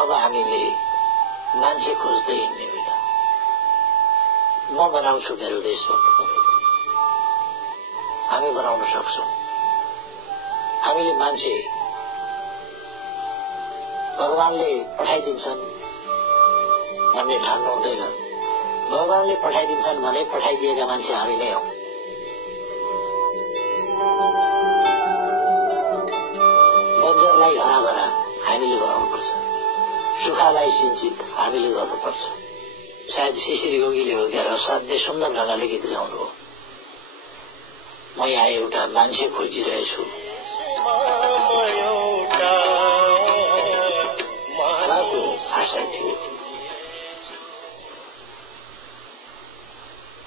अब हामीले मान्छे खोज्दै हिँड्ने होइन, म बनाउँछु मेरो देश भन्नु पर्यो। हामी बनाउन सक्छौं। हामीले मान्छे भगवानले पठाइदिन्छन् भन्ने ठान्नु हुँदैन। भगवानले पठाइदिन्छन् भने पठाइदिएका मान्छे हामी नै हौ। बन्जरलाई हराभरा हामीले बनाउनुपर्छ, सुखालाई सिंचित हामीले गर्नुपर्छ। सायद शिशिर योगीले हो क्या, असाध्यै सुन्दर ढंगले गीत गाउनु हो। म यहाँ एउटा मान्छे खोजिरहेछु, आशा थियो।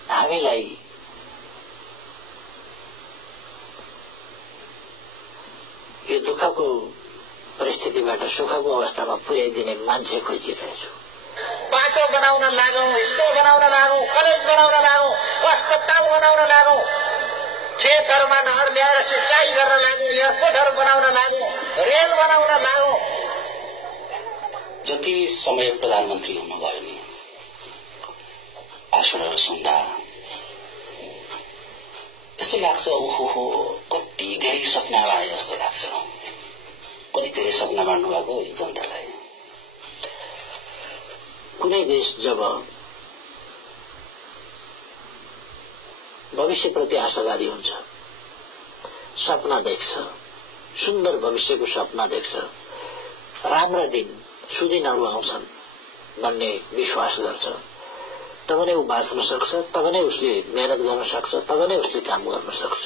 हामीलाई यो दुःखको परिस्थितिबाट सुखको अवस्थामा पुर्याइदिने मान्छे खोजिरहेछु। बाटो बनाउन लागौं, स्कुल बनाउन लागौं, कलेज बनाउन लागौं, अस्पताल बनाउन लागौं, खेतहरूमा नहर ल्याएर सिंचाई गर्न लागौं, एयरपोर्टहरू बनाउन लागौं, रेल बनाउन लागौं। जति समय प्रधानमन्त्री हुनुभयो नि, भाषणहरू सुन्दा यसो लाग्छ, ओहो कति धेरै सपना बाँडे जस्तो लाग्छ। कति धेरै सपना बाँड्नु भएको यो जनतालाई। कुनै देश जब भविष्यप्रति आशावादी हुन्छ, सपना देख्छ, सुन्दर भविष्यको सपना देख्छ, राम्रा दिन सुदिनहरू आउँछन् भन्ने विश्वास गर्छ, तब नै ऊ बाँच्न सक्छ, तब नै उसले मेहनत गर्न सक्छ, तब नै उसले काम गर्न सक्छ।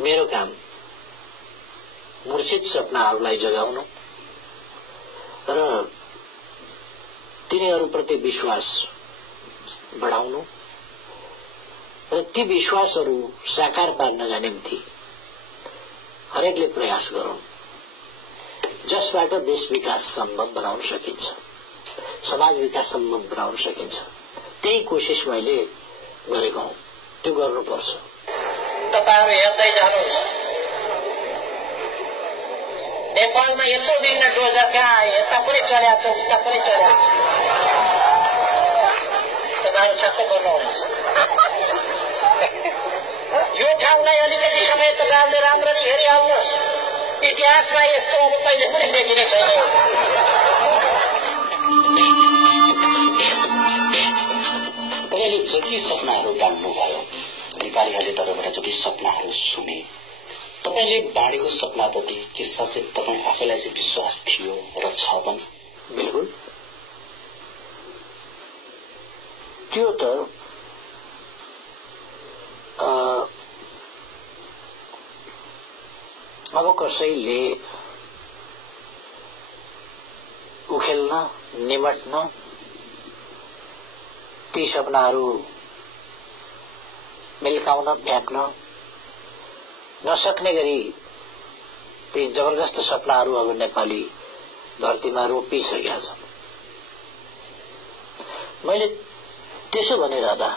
मेरो काम मूर्छित सपनाहरूलाई जगाउनु र तिनीहरूप्रति विश्वास बढाउनु र ती विश्वासहरू साकार पार्नका निम्ति हरेकले प्रयास गरौं, जसबाट देश विकास सम्भव बनाउन सकिन्छ, समाज विकास सम्भव बनाउन सकिन्छ। त्यही कोशिश मैले गरेको हुँ, त्यो गर्नुपर्छ। तपाईहरु हेर्दै जानुहोस्, नेपालमा यत्रो दिन डोजर कहाँ आए, यता पनि चल्या छ, उता पनि चल्या छ। तपाईहरु सबै गर्नुहुन्छ। यो ठाउँलाई अलिकति समय तपाईहरुले राम्ररी हेरिहाल्नुहोस्। इतिहासमा यस्तो अब कहिले पनि देखिने छैन। तपाईँले जति सपनाहरू बाँड्नुभयो, नेपालीहरूले तपाईँबाट जति सपनाहरू सुने, तपाईँले बाँडेको सपनाप्रति के साँच्चै तपाईँ आफैलाई चाहिँ विश्वास थियो र छ पनि? बिल्कुल। त्यो त अब कसैले उखेल्न, निमट्न, ती सपनाहरू मिल्काउन, फ्याँक्न नसक्ने गरी ती जबरजस्त सपनाहरू अब नेपाली धरतीमा रोपिसकेका छन्। मैले त्यसो भनिरहँदा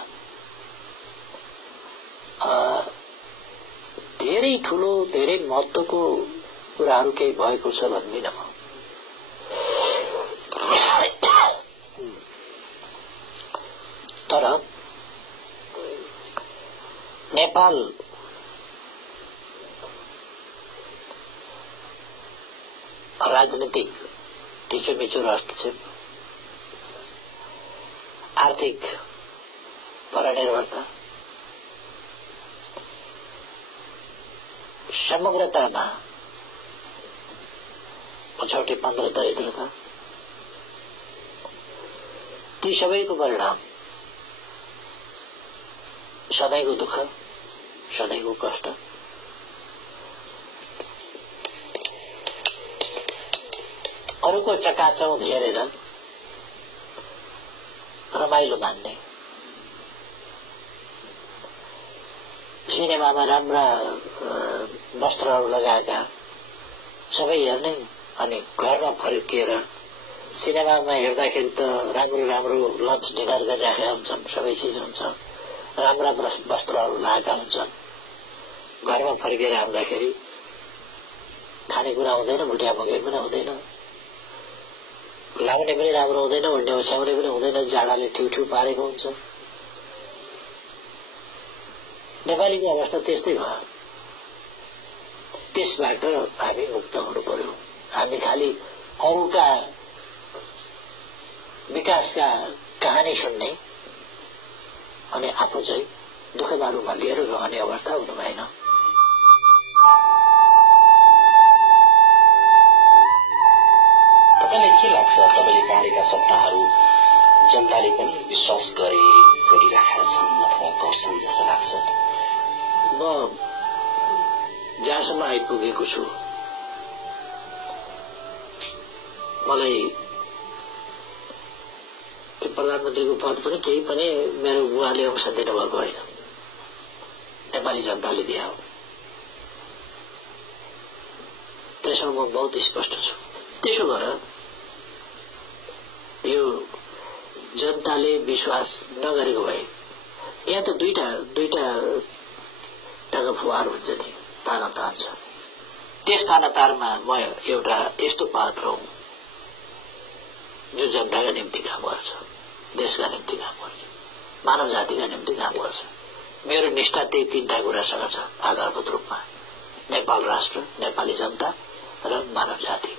धेरै ठूलो, धेरै महत्त्वको कुराहरू केही भएको छ भन्दिन म। तर नेपाल राजनीतिक टिचोमिचो हस्तक्षेप, आर्थिक परनिर्भरता, समग्रतामा पछौटेपन र दरिद्रता, ती सबैको परिणाम सधैँको दुःख, सधैँको कष्ट। अरूको चकाचौँध हेरेर रमाइलो मान्ने, सिनेमामा राम्रा वस्त्रहरू लगाएका सबै हेर्ने, अनि घरमा फर्किएर सिनेमामा हेर्दाखेरि त राम्रो राम्रो लन्च डिनर गरिराखेका हुन्छन्, सबै चिज हुन्छ, राम्रा वस्त्रहरू लगाएका हुन्छन्। घरमा फर्केर आउँदाखेरि खानेकुरा हुँदैन, भुटिया मकै पनि हुँदैन, लाउने पनि राम्रो हुँदैन, उल्टे ओछ्याउने पनि हुँदैन, जाडाले ठिउ पारेको हुन्छ। नेपालीको अवस्था त्यस्तै भयो। त्यसबाट हामी मुक्त हुनु पर्यो। हामी खालि अरूका विकासका कहानी सुन्ने अनि आफू चाहिँ दुःखमा रूपमा लिएर रहने अवस्था हुनु भएन। तपाईलाई के लाग्छ, तपाईले बाँडेका सपनाहरू जनताले पनि विश्वास गरिराखेका छन् अथवा गर्छन् जस्तो लाग्छ? म जहाँसम्म आइपुगेको छु, मलाई प्रधानमन्त्रीको पद पनि केही पनि मेरो बुवाले अंश दिनुभएको होइन, नेपाली जनताले दिए हो। त्यसमा म बहुत स्पष्ट छु। त्यसो भएर यो जनताले विश्वास नगरेको भए यहाँ त दुईटा टाका फुवार हुन्छ नि, ताना तार छ। त्यस ताना तारमा म एउटा यस्तो पात्र हुँ जो जनताका निम्ति काम गर्छ, देशका निम्ति काम गर्छ, मानव जातिका निम्ति काम गर्छ। मेरो निष्ठा त्यही तीनटा कुरासँग छ आधारभूत रूपमा: नेपाल राष्ट्र, नेपाली जनता र मानव जाति।